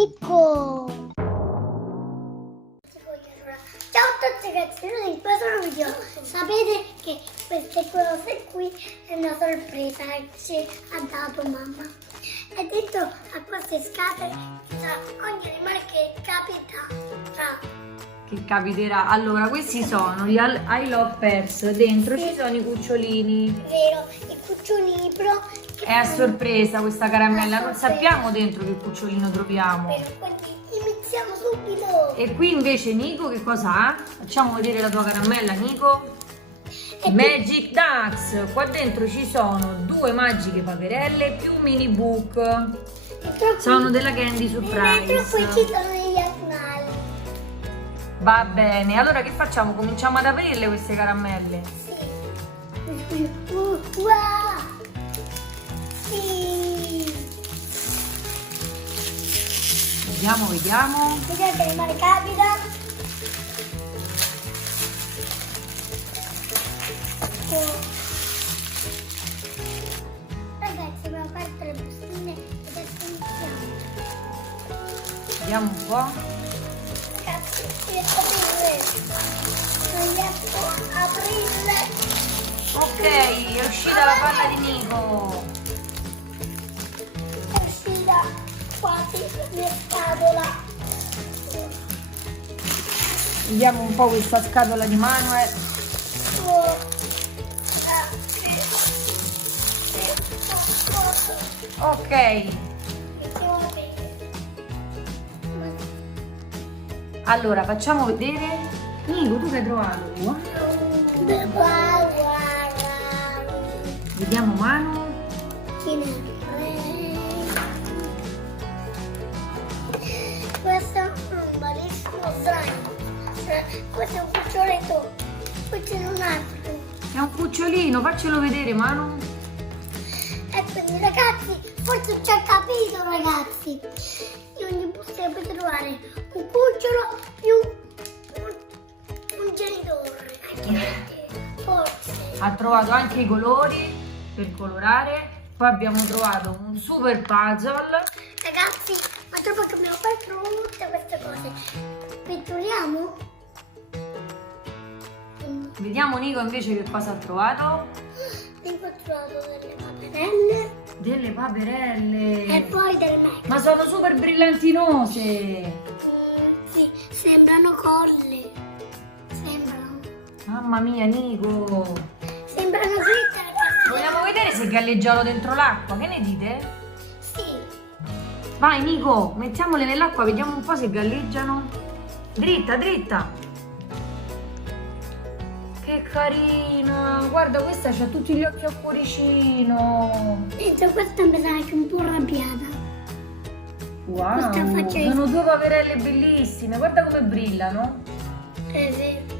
Nico. Ciao a tutti ragazzi, noi in questo video sapete che queste cose qui è una sorpresa che ci ha dato mamma. E dentro a queste scatole c'è ogni animale che capiterà. Allora, questi sono gli I Love Pets, dentro Sì. ci sono i cucciolini. vero, i cucciolini però che È a sorpresa questa caramella, A non sorpresa. sappiamo dentro che cucciolino troviamo. Vero, quindi iniziamo subito. E qui invece Nico che cosa ha? Facciamo vedere la tua caramella, Nico. E Magic Ducks, qua dentro ci sono 2 magiche paperelle più un mini book. dentro qui- Sono della Candy Dentro qui Surprise. ci sono gli animali. Va bene, allora che facciamo? Cominciamo ad aprirle queste caramelle. Sì. Wow. Sì. Vediamo, vediamo. Vediamo che animale capita. Ragazzi, abbiamo aperto le bustine e adesso iniziamo. Vediamo un po'. Ragazzi, riesco a aprirle. Non riesco a aprirle. Ok, è uscita la palla di Nico. È uscita quasi la mia scatola. Vediamo un po' questa scatola di Manuel. Oh. Ok, Iniziamo a aprire. allora facciamo vedere. Nico, tu che hai trovato? Vediamo Manu. Questo è un bellissimo slime. Questo è un cuccioletto. Poi c'è un altro. È un cucciolino, faccelo vedere Manu. E quindi ragazzi, forse ci ha capito ragazzi. In ogni busta potete trovare un cucciolo più un genitore. Forse. Ha trovato anche i colori per colorare. Poi abbiamo trovato un super puzzle. Ragazzi, ma dopo che abbiamo fatto tutte queste cose, pitturiamo? Vediamo Nico invece che cosa ha trovato. Ho trovato delle paperelle Delle paperelle. e poi delle make. Ma sono super brillantinose. Sì, sembrano colle. Sembrano. Mamma mia Nico. Sembrano glitter, ragazzi. Vogliamo vedere se galleggiano dentro l'acqua, che ne dite? Sì. Vai Nico, mettiamole nell'acqua, vediamo un po' se galleggiano. Dritta, dritta. Che carina. Guarda, questa c'ha tutti gli occhi a cuoricino. Dentro questa mi sa anche un po' arrabbiata. Wow, Questa faccia- sono 2 paperelle bellissime. Guarda come brillano. È vero.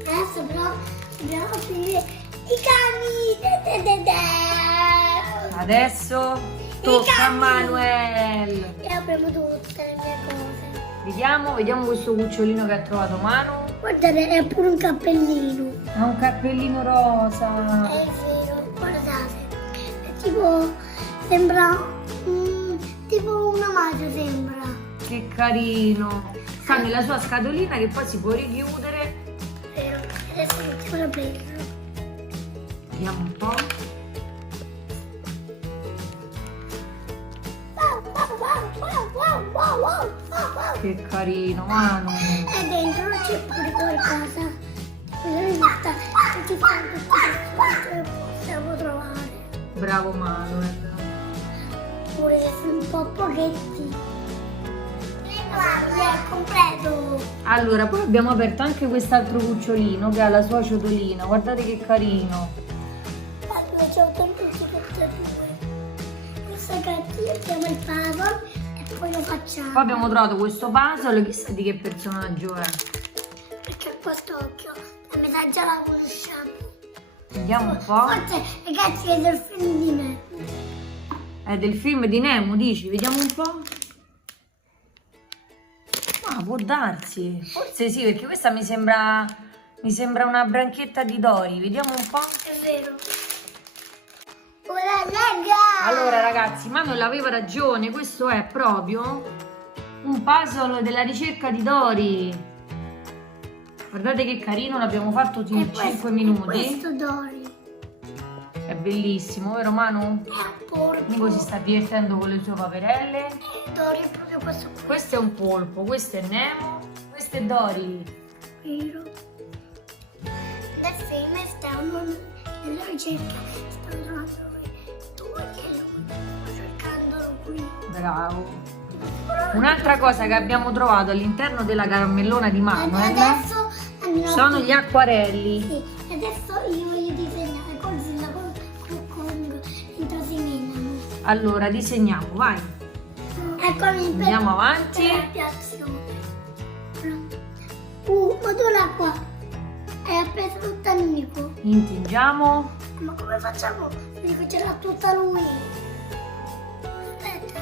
Adesso però dobbiamo aprire i cani. Adesso tocca a Manuel. E apriamo tutte le mie cose. Vediamo questo cucciolino che ha trovato Manu. Guardate, è pure un cappellino. Ha un cappellino rosa. È vero, guardate. È tipo, sembra tipo una magia, sembra. Che carino. Sta nella sua scatolina che poi si può richiudere. Vero, adesso iniziamo a aprirlo. Vediamo un po'. Wow. Che carino, Manu. E dentro c'è pure qualcosa. Ci fanno tutte queste cose che possiamo trovare. Bravo Manuel. Pure un po' pochetti. Guarda, è completo. Allora, poi abbiamo aperto anche quest'altro cucciolino che ha la sua ciotolina. Guardate che carino. Allora c'è un tutti questi due. Questa cartina abbiamo il puzzle e poi lo facciamo. Poi abbiamo trovato questo puzzle, chissà di che personaggio è. Perché a questo occhio la metà già la conosciamo. Vediamo un po'. Forse ragazzi è del film di me. È del film di Nemo, dici? Vediamo un po'. Ah, può darsi. Forse sì, perché questa mi sembra una branchetta di Dori. Vediamo un po'. È vero. Ora lega! Allora ragazzi, Manuel aveva ragione, questo è proprio un puzzle della ricerca di Dori. Guardate che carino, l'abbiamo fatto in 5 minuti. Questo Dori. È bellissimo, vero Manu? È a porco. Nico si sta divertendo con le sue paperelle. Dori è proprio questo qui. Questo è un polpo, questo è Nemo, questo è Dori. Vero. Adesso i me stanno nella ricerca. Stanno trovando lui e lui. Sto cercandolo qui. Bravo. Un'altra cosa che abbiamo trovato all'interno della caramellona di Manuel Adesso andiamo sono gli acquarelli. Sì, adesso io voglio disegnare Godzilla con Kong mentre si menano. Allora, disegniamo, vai. Eccomi Andiamo avanti. per la piazione. Ma dove l'acqua? È appesa tutta Nico. Intingiamo. Ma come facciamo? Nico ce l'ha tutta lui. Aspetta,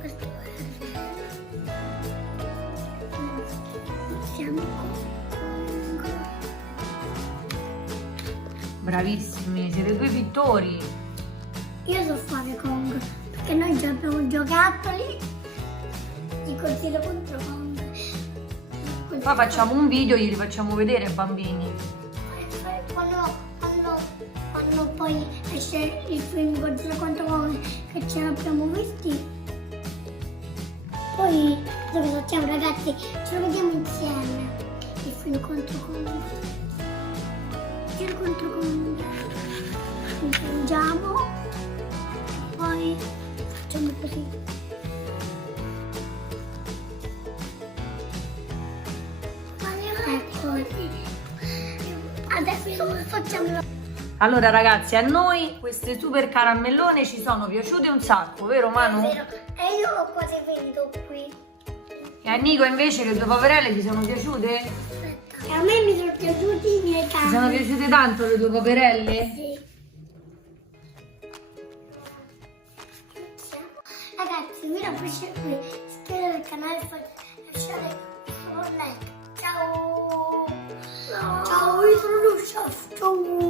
questo è. Siamo con. Bravissimi, siete due pittori. Io so fare Kong, perché noi già abbiamo giocattoli di Godzilla contro Kong. Poi facciamo un video e glieli facciamo vedere ai bambini. Quando poi esce il film Godzilla contro Kong, che ce l'abbiamo visti, poi dove facciamo ragazzi, ce lo vediamo insieme, il film contro Kong. Il film contro Kong. Intangiamo, poi facciamo così. Ecco. Adesso facciamo. Allora ragazzi, a noi queste super caramellone ci sono piaciute un sacco, vero Manu? Vero. E io ho quasi finito qui. E a Nico invece le tue paperelle ti sono piaciute? Aspetta. E a me mi sono piaciuti i miei cani. Ti sono piaciute tanto le tue paperelle? Sì. Ragazzi, vi piace qui. Iscrivetevi al canale e lasciare un like. Ciao. Ciao, io sono Lucia. Ciao.